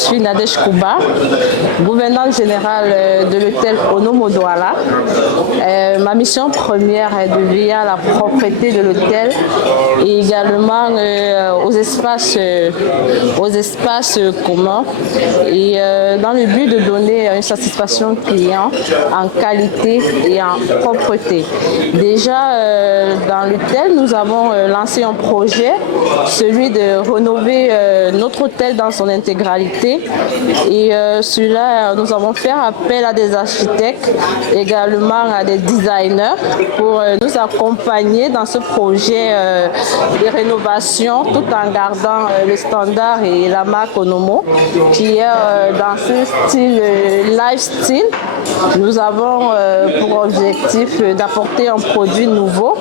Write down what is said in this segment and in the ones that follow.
suis Nadège Kouba, gouvernante générale de l'hôtel Onomo Douala. Ma mission première est de veiller à la propreté de l'hôtel et également aux espaces communs et dans le but de donner une satisfaction client en qualité et en propreté. Déjà dans l'hôtel, nous avons lancé un projet, celui de rénover notre hôtel dans son intégralité et cela, nous avons fait appel à des architectes, également à des designers pour nous accompagner dans ce projet de rénovation tout en gardant le standard et la marque Onomo qui est dans ce style lifestyle. Nous avons pour objectif d'apporter un produit nouveau,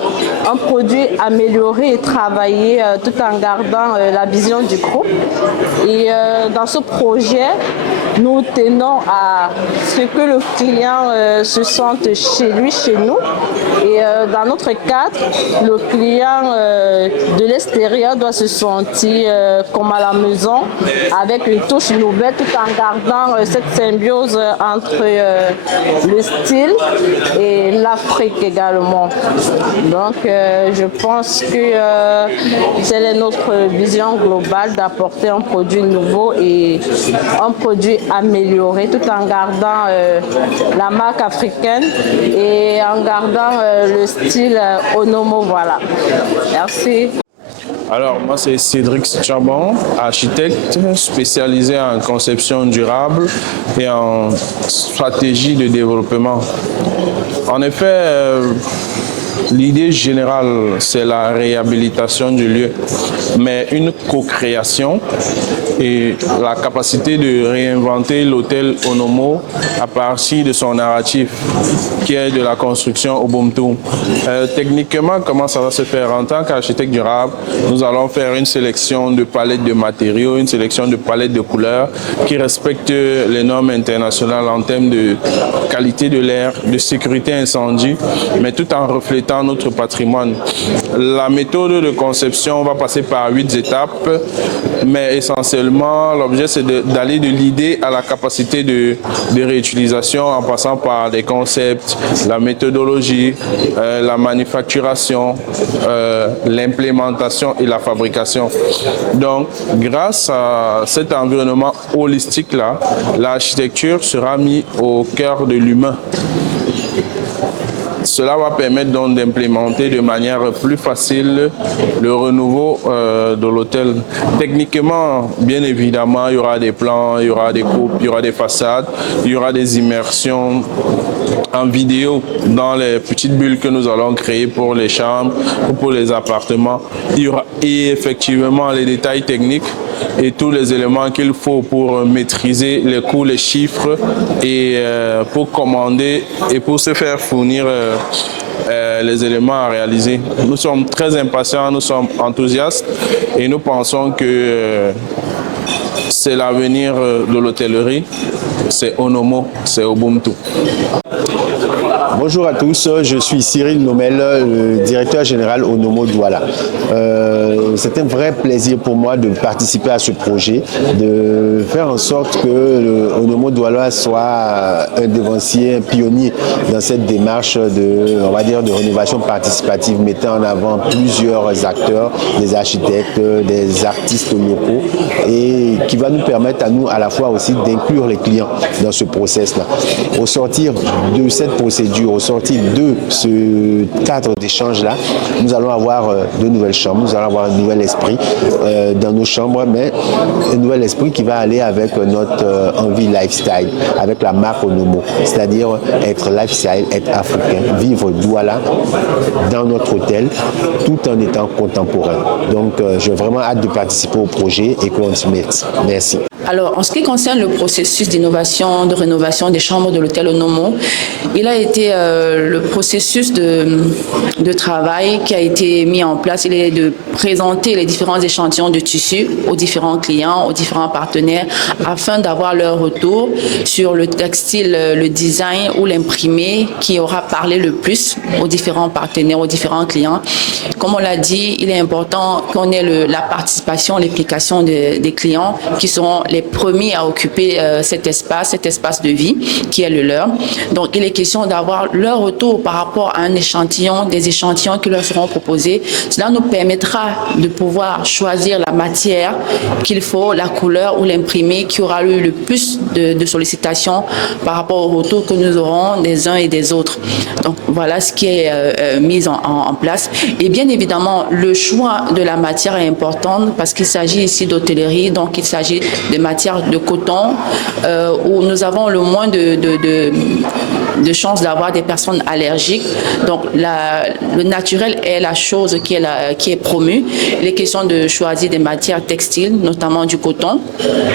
un produit amélioré et travaillé tout en gardant la vision du groupe. Et dans ce projet, nous tenons à ce que le client se sente chez lui, chez nous. Et dans notre cadre, le client de l'extérieur doit se sentir comme à la maison, avec une touche nouvelle, tout en gardant cette symbiose entre le style et l'Afrique également. Donc je pense que telle est notre vision globale d'apporter un produit nouveau et un produit amélioré tout en gardant la marque africaine et en gardant le style Onomo. Voilà. Merci. Alors, moi, c'est Cédric Tchaban, architecte spécialisé en conception durable et en stratégie de développement. En effet, l'idée générale, c'est la réhabilitation du lieu, mais une co-création et la capacité de réinventer l'hôtel Onomo à partir de son narratif, qui est de la construction Ubuntu. Techniquement, comment ça va se faire? En tant qu'architecte durable, nous allons faire une sélection de palettes de matériaux, une sélection de palettes de couleurs qui respectent les normes internationales en termes de qualité de l'air, de sécurité incendie, mais tout en reflétant notre patrimoine. La méthode de conception va passer par 8 étapes, mais essentiellement, l'objet, c'est d'aller de l'idée à la capacité de réutilisation en passant par des concepts, la méthodologie, la manufacturation, l'implémentation et la fabrication. Donc, grâce à cet environnement holistique-là, l'architecture sera mise au cœur de l'humain. Cela va permettre donc d'implémenter de manière plus facile le renouveau de l'hôtel. Techniquement, bien évidemment, il y aura des plans, il y aura des coupes, il y aura des façades, il y aura des immersions en vidéo dans les petites bulles que nous allons créer pour les chambres ou pour les appartements. Il y aura effectivement les détails techniques et tous les éléments qu'il faut pour maîtriser les coûts, les chiffres et pour commander et pour se faire fournir les éléments à réaliser. Nous sommes très impatients, nous sommes enthousiastes et nous pensons que c'est l'avenir de l'hôtellerie, c'est Onomo, c'est Ubuntu. Bonjour à tous, je suis Cyril Nomel, le directeur général Onomo Douala. C'est un vrai plaisir pour moi de participer à ce projet, de faire en sorte que Onomo Douala soit un devancier, un pionnier dans cette démarche de, on va dire, de rénovation participative, mettant en avant plusieurs acteurs, des architectes, des artistes locaux, et qui va nous permettre à nous à la fois aussi d'inclure les clients dans ce process-là. Au sortir de cette procédure, au sortir de ce cadre d'échange-là, nous allons avoir de nouvelles chambres, nous allons avoir un nouvel esprit dans nos chambres, mais un nouvel esprit qui va aller avec notre envie lifestyle, avec la marque Onomo, c'est-à-dire être lifestyle, être africain, vivre Douala dans notre hôtel, tout en étant contemporain. Donc, j'ai vraiment hâte de participer au projet et qu'on s'y mette. Merci. Alors, en ce qui concerne le processus d'innovation, de rénovation des chambres de l'hôtel Onomo, il a été le processus de travail qui a été mis en place. Il est de présenter les différents échantillons de tissus aux différents clients, aux différents partenaires, afin d'avoir leur retour sur le textile, le design ou l'imprimé qui aura parlé le plus aux différents partenaires, aux différents clients. Comme on l'a dit, il est important qu'on ait la participation, l'implication des clients qui seront les premiers à occuper cet espace de vie qui est le leur. Donc, il est question d'avoir leur retour par rapport à un échantillon, des échantillons qui leur seront proposés. Cela nous permettra de pouvoir choisir la matière qu'il faut, la couleur ou l'imprimé qui aura eu le plus de sollicitations par rapport au retour que nous aurons des uns et des autres. Donc, voilà ce qui est mis en place. Et bien évidemment, le choix de la matière est important parce qu'il s'agit ici d'hôtellerie, donc il s'agit de matière de coton où nous avons le moins de chances d'avoir des personnes allergiques. Donc, le naturel est la chose qui est promue. Il est question de choisir des matières textiles, notamment du coton,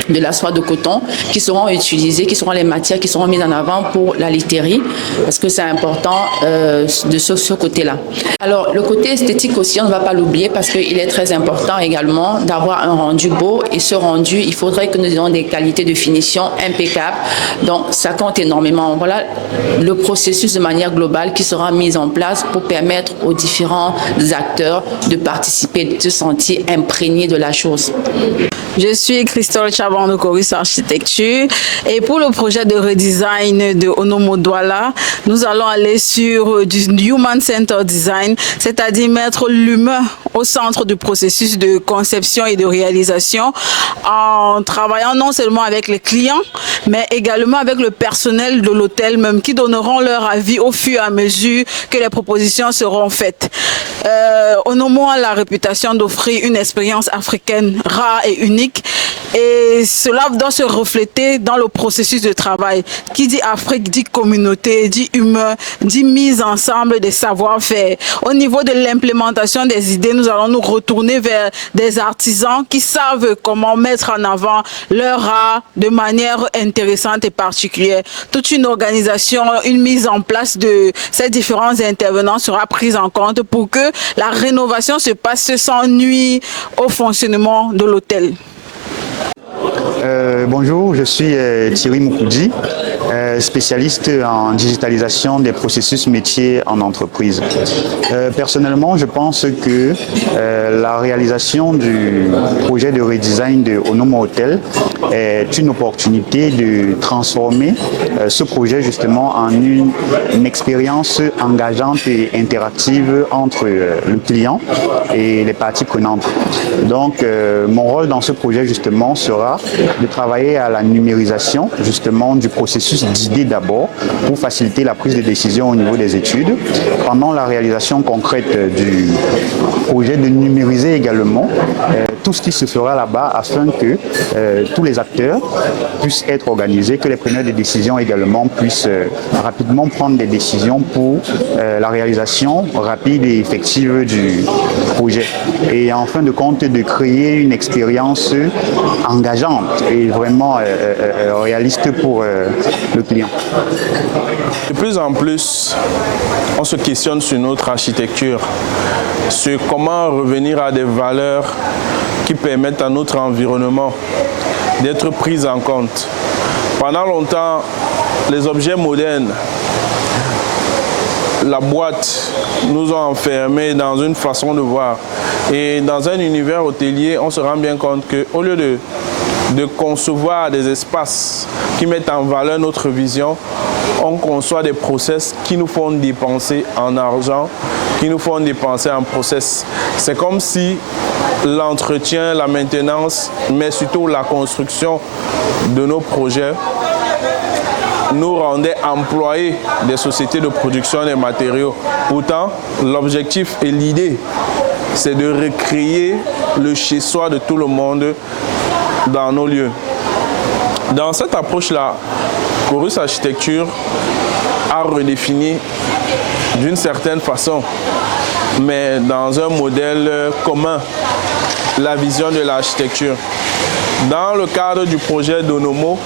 de la soie de coton, qui seront utilisées, qui seront les matières qui seront mises en avant pour la literie, parce que c'est important de ce côté-là. Alors, le côté esthétique aussi, on ne va pas l'oublier parce qu'il est très important également d'avoir un rendu beau. Et ce rendu, il faudrait que nous ayons des qualités de finition impeccables. Donc, ça compte énormément. Voilà le processus de manière globale qui sera mis en place pour permettre aux différents acteurs de participer, de se sentir imprégnés de la chose. Je suis Christelle Chabon de Chorus Architecture et pour le projet de redesign de Onomo Douala, nous allons aller sur du Human Centered Design, c'est-à-dire mettre l'humain au centre du processus de conception et de réalisation en travaillant non seulement avec les clients, mais également avec le personnel de l'hôtel même qui donneront leur avis au fur et à mesure que les propositions seront faites. Onomo a la réputation d'offrir une expérience africaine rare et unique et cela doit se refléter dans le processus de travail. Qui dit Afrique dit communauté, dit humain, dit mise ensemble des savoir-faire. Au niveau de l'implémentation des idées, nous allons nous retourner vers des artisans qui savent comment mettre en avant leur art de manière intéressante et particulière. Toute une organisation, une mise en place de ces différents intervenants sera prise en compte pour que la rénovation se passe sans nuire au fonctionnement de l'hôtel. Bonjour, je suis Thierry Moukoudji, spécialiste en digitalisation des processus métiers en entreprise. Personnellement, je pense que la réalisation du projet de redesign de Onomo Hotel est une opportunité de transformer ce projet justement en une expérience engageante et interactive entre le client et les parties prenantes. Donc, mon rôle dans ce projet justement sera de travailler à la numérisation justement du processus d'idée d'abord pour faciliter la prise de décision au niveau des études. Pendant la réalisation concrète du projet, de numériser également tout ce qui se fera là-bas afin que tous les acteurs puissent être organisés, que les preneurs de décisions également puissent rapidement prendre des décisions pour la réalisation rapide et effective du projet. Et en fin de compte, de créer une expérience engageante et vraiment réaliste pour le client. De plus en plus, on se questionne sur notre architecture, sur comment revenir à des valeurs qui permettent à notre environnement d'être pris en compte. Pendant longtemps, les objets modernes, la boîte, nous ont enfermés dans une façon de voir. Et dans un univers hôtelier, on se rend bien compte qu'au lieu de concevoir des espaces qui mettent en valeur notre vision, on conçoit des process qui nous font dépenser en argent, qui nous font dépenser en process. C'est comme si l'entretien, la maintenance, mais surtout la construction de nos projets nous rendait employés des sociétés de production des matériaux. Pourtant, l'objectif et l'idée, c'est de recréer le chez-soi de tout le monde dans nos lieux. Dans cette approche-là, Chorus Architecture a redéfini d'une certaine façon, mais dans un modèle commun, la vision de l'architecture. Dans le cadre du projet d'Onomo,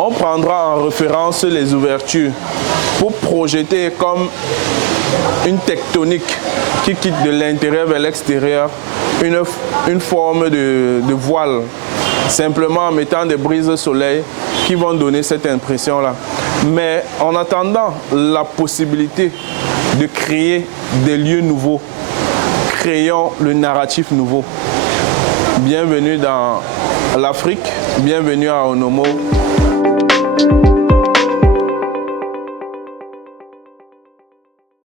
on prendra en référence les ouvertures pour projeter comme une tectonique qui quitte de l'intérieur vers l'extérieur une forme de voile, simplement en mettant des brises soleil qui vont donner cette impression-là. Mais en attendant la possibilité de créer des lieux nouveaux, créons le narratif nouveau. bienvenue dans l'Afrique, bienvenue à Onomo.